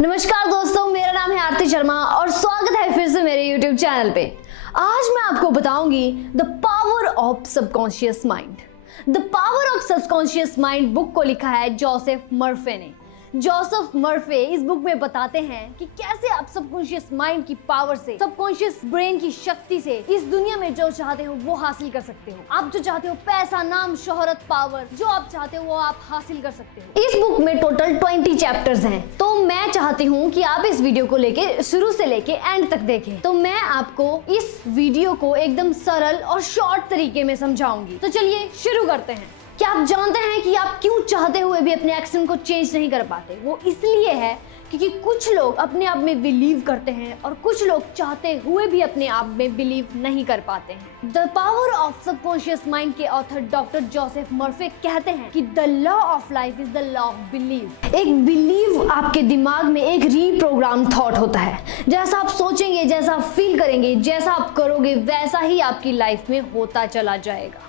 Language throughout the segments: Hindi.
नमस्कार दोस्तों, मेरा नाम है आरती शर्मा और स्वागत है फिर से मेरे YouTube चैनल पे। आज मैं आपको बताऊंगी the power of subconscious mind. The power of subconscious mind book को लिखा है जोसेफ मर्फे ने। जोसेफ मर्फे इस बुक में बताते हैं कि कैसे आप सबकॉन्शियस माइंड की पावर से, सबकॉन्शियस ब्रेन की शक्ति से इस दुनिया में जो चाहते हो वो हासिल कर सकते हो। आप जो चाहते हो, पैसा, नाम, शोहरत, पावर, जो आप चाहते हो वो आप हासिल कर सकते हो। इस बुक में टोटल 20 चैप्टर्स हैं, तो मैं चाहती हूँ कि आप इस वीडियो को लेके शुरू से लेके एंड तक देखें। तो मैं आपको इस वीडियो को एकदम सरल और शॉर्ट तरीके में समझाऊंगी। तो चलिए शुरू करते हैं। क्या आप जानते हैं कि आप क्यों चाहते हुए भी अपने एक्शन को चेंज नहीं कर पाते? वो इसलिए है क्योंकि कुछ लोग अपने आप में बिलीव करते हैं और कुछ लोग चाहते हुए भी अपने आप में बिलीव नहीं कर पाते हैं। The power of subconscious mind के ऑथर डॉक्टर जोसेफ मर्फे कहते हैं कि the law of life is the law of believe. एक बिलीव आपके दिमाग में एक रीप्रोग्राम थॉट होता है। जैसा आप सोचेंगे, जैसा आप फील करेंगे, जैसा आप करोगे, वैसा ही आपकी लाइफ में होता चला जाएगा।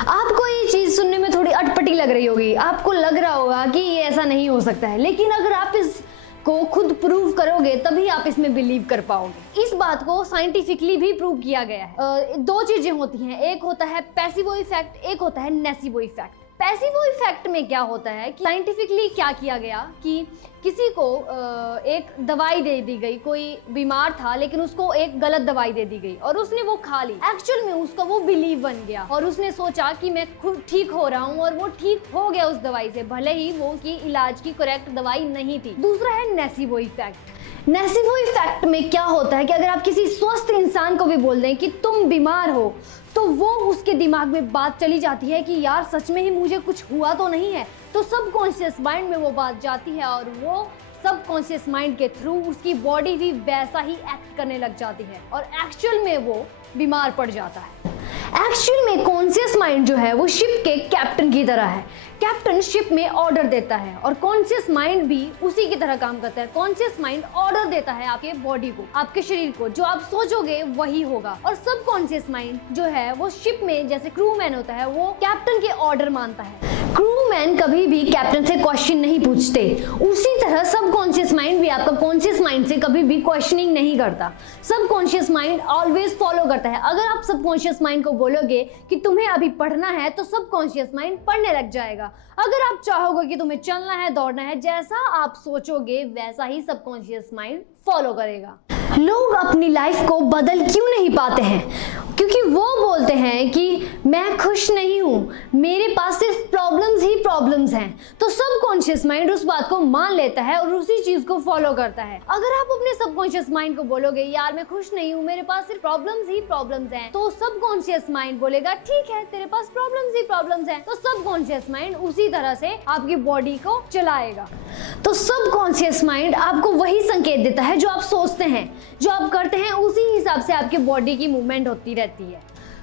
आपको ये चीज सुनने में थोड़ी अटपटी लग रही होगी, आपको लग रहा होगा कि ये ऐसा नहीं हो सकता है, लेकिन अगर आप इसको खुद प्रूव करोगे तभी आप इसमें बिलीव कर पाओगे। इस बात को साइंटिफिकली भी प्रूव किया गया है। दो चीजें होती हैं, एक होता है पैसिवो इफेक्ट, एक होता है नेसिवो इफेक्ट। पैसिवो इफेक्ट में क्या होता है कि साइंटिफिकली क्या किया गया कि किसी को एक दवाई दे दी गई, कोई बीमार था लेकिन उसको एक गलत दवाई दे दी गई और उसने वो खा ली। एक्चुअल में उसका वो बिलीव बन गया और उसने सोचा कि मैं खुद ठीक हो रहा हूँ और वो ठीक हो गया उस दवाई से, भले ही वो उसकी इलाज की करेक्ट दवाई नहीं थी। दूसरा है नेसिवो इफेक्ट। नेसिवो इफेक्ट में क्या होता है कि अगर आप किसी स्वस्थ इंसान को भी बोल दें कि तुम बीमार हो, तो वो उसके दिमाग में बात चली जाती है कि यार सच में ही मुझे कुछ हुआ तो नहीं है। तो सबकॉन्शियस माइंड में वो बात जाती है और वो सबकॉन्शियस माइंड के थ्रू उसकी बॉडी भी वैसा ही एक्ट करने लग जाती है और एक्चुअल में वो बीमार पड़ जाता है। एक्चुअल में कॉन्शियस माइंड जो है वो शिप के कैप्टन की तरह है। कैप्टन शिप में ऑर्डर देता है और कॉन्शियस माइंड भी उसी की तरह काम करता है। कॉन्शियस माइंड ऑर्डर देता है आपके बॉडी को, आपके शरीर को। जो आप सोचोगे वही होगा। और सबकॉन्शियस माइंड जो है वो शिप में जैसे क्रू मैन होता है, वो कैप्टन के ऑर्डर मानता है। क्रू मैन कभी भी कैप्टन से क्वेश्चन नहीं पूछते, उसी तरह सबकॉन्शियस माइंड भी आपका कॉन्शियस माइंड से कभी भी क्वेश्चनिंग नहीं करता। सबकॉन्शियस माइंड ऑलवेज फॉलो करता है। अगर आप सबकॉन्शियस माइंड को बोलोगे कि तुम्हें अभी पढ़ना है तो सबकॉन्शियस माइंड पढ़ने लग जाएगा। अगर आप चाहोगे कि तुम्हें चलना है, दौड़ना है, जैसा आप सोचोगे वैसा ही सबकॉन्शियस माइंड फॉलो करेगा। लोग अपनी लाइफ को बदल क्यों नहीं पाते हैं? क्योंकि वो बोलते हैं कि मैं खुश नहीं हूँ, मेरे पास सिर्फ प्रॉब्लम्स ही प्रॉब्लम्स हैं। तो सबकॉन्शियस माइंड उस बात को मान लेता है और उसी चीज को फॉलो करता है। अगर आप अपने सबकॉन्शियस माइंड को बोलोगे यार मैं खुश नहीं हूँ, मेरे पास सिर्फ प्रॉब्लम्स ही प्रॉब्लम्स हैं, तो सबकॉन्शियस माइंड बोलेगा ठीक है तेरे पास प्रॉब्लम्स ही प्रॉब्लम्स हैं। तो सबकॉन्शियस माइंड उसी तरह से आपकी बॉडी को चलाएगा। तो सबकॉन्शियस माइंड आपको वही संकेत देता है जो आप सोचते हैं, जो आप करते हैं उसी हिसाब से आपकी बॉडी की मूवमेंट होती रहती है।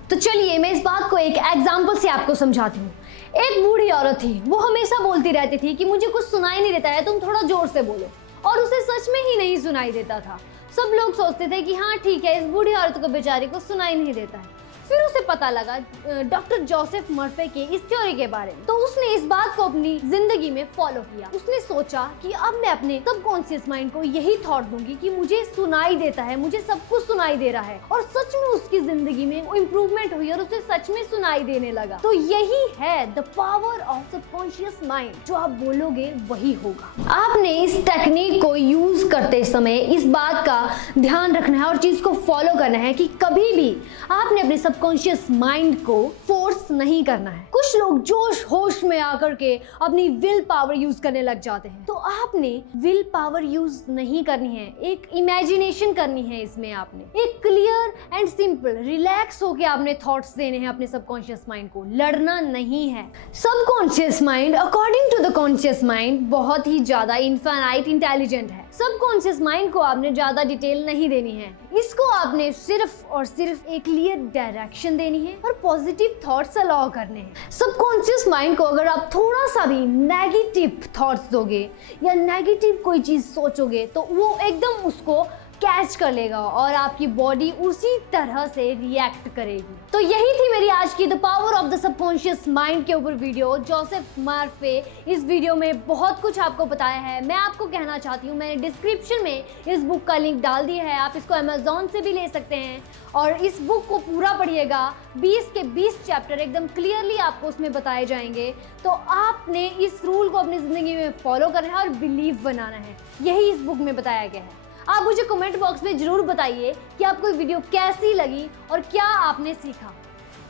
तो चलिए मैं इस बात को एक एग्जांपल से आपको समझाती हूँ। एक बूढ़ी औरत थी, वो हमेशा बोलती रहती थी कि मुझे कुछ सुनाई नहीं देता है, तुम थोड़ा जोर से बोलो, और उसे सच में ही नहीं सुनाई देता था। सब लोग सोचते थे कि हाँ ठीक है, इस बूढ़ी औरत को बेचारी को सुनाई नहीं देता है। फिर उसे पता लगा डॉक्टर जोसेफ मर्फे के इस थ्योरी के बारे में, तो उसने इस बात को अपनी जिंदगी में फॉलो किया। उसने सोचा कि अब मैं अपने सबकॉन्शियस माइंड को यही थॉट दूंगी कि मुझे सुनाई देता है, मुझे सब कुछ सुनाई दे रहा है, और सच में उसकी जिंदगी में इम्प्रूवमेंट हुई और उसे सच में सुनाई देने लगा। तो यही है the power of subconscious mind. जो आप बोलोगे वही होगा। आपने इस टेक्निक को यूज करते समय इस बात का ध्यान रखना है और चीज को फॉलो करना है कि कभी भी आपने अपने सबकॉन्शियस माइंड को फोर्स नहीं करना है। कुछ लोग जोश होश में आकर के अपनी विल पावर यूज करने लग जाते हैं, तो आपने विल पावर यूज नहीं करनी है, एक इमेजिनेशन करनी है। इसमें आपने एक क्लियर एंड सिंपल रिलैक्स होके आपने थॉट्स देने हैं अपने सबकॉन्शियस माइंड को, लड़ना नहीं है। Subconscious mind according to the conscious mind बहुत ही ज्यादा इनफाइनाइट इंटेलिजेंट है। सबकॉन्शियस माइंड को आपने ज्यादा डिटेल नहीं देनी है, इसको आपने सिर्फ और सिर्फ एक क्लियर डायरेक्शन देनी है और पॉजिटिव थॉट्स अलाउ करने हैं। सबकॉन्शियस माइंड को अगर आप थोड़ा सा भी नेगेटिव थॉट्स दोगे या नेगेटिव कोई चीज सोचोगे तो वो एकदम उसको कैच कर लेगा और आपकी बॉडी उसी तरह से रिएक्ट करेगी। तो यही थी मेरी आज की the power of the subconscious mind के ऊपर वीडियो। जोसेफ मर्फी इस वीडियो में बहुत कुछ आपको बताया है। मैं आपको कहना चाहती हूँ, मैंने डिस्क्रिप्शन में इस बुक का लिंक डाल दिया है, आप इसको अमेजोन से भी ले सकते हैं और इस बुक को पूरा पढ़िएगा। 20 के 20 चैप्टर एकदम क्लियरली आपको उसमें बताए जाएंगे। तो आपने इस रूल को अपनी ज़िंदगी में फॉलो करना है और बिलीव बनाना है, यही इस बुक में बताया गया है। आप मुझे कमेंट बॉक्स में जरूर बताइए कि आपको ये वीडियो कैसी लगी और क्या आपने सीखा।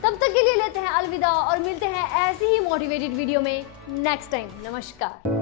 तब तक के लिए लेते हैं अलविदा और मिलते हैं ऐसी ही मोटिवेटेड वीडियो में नेक्स्ट टाइम। नमस्कार।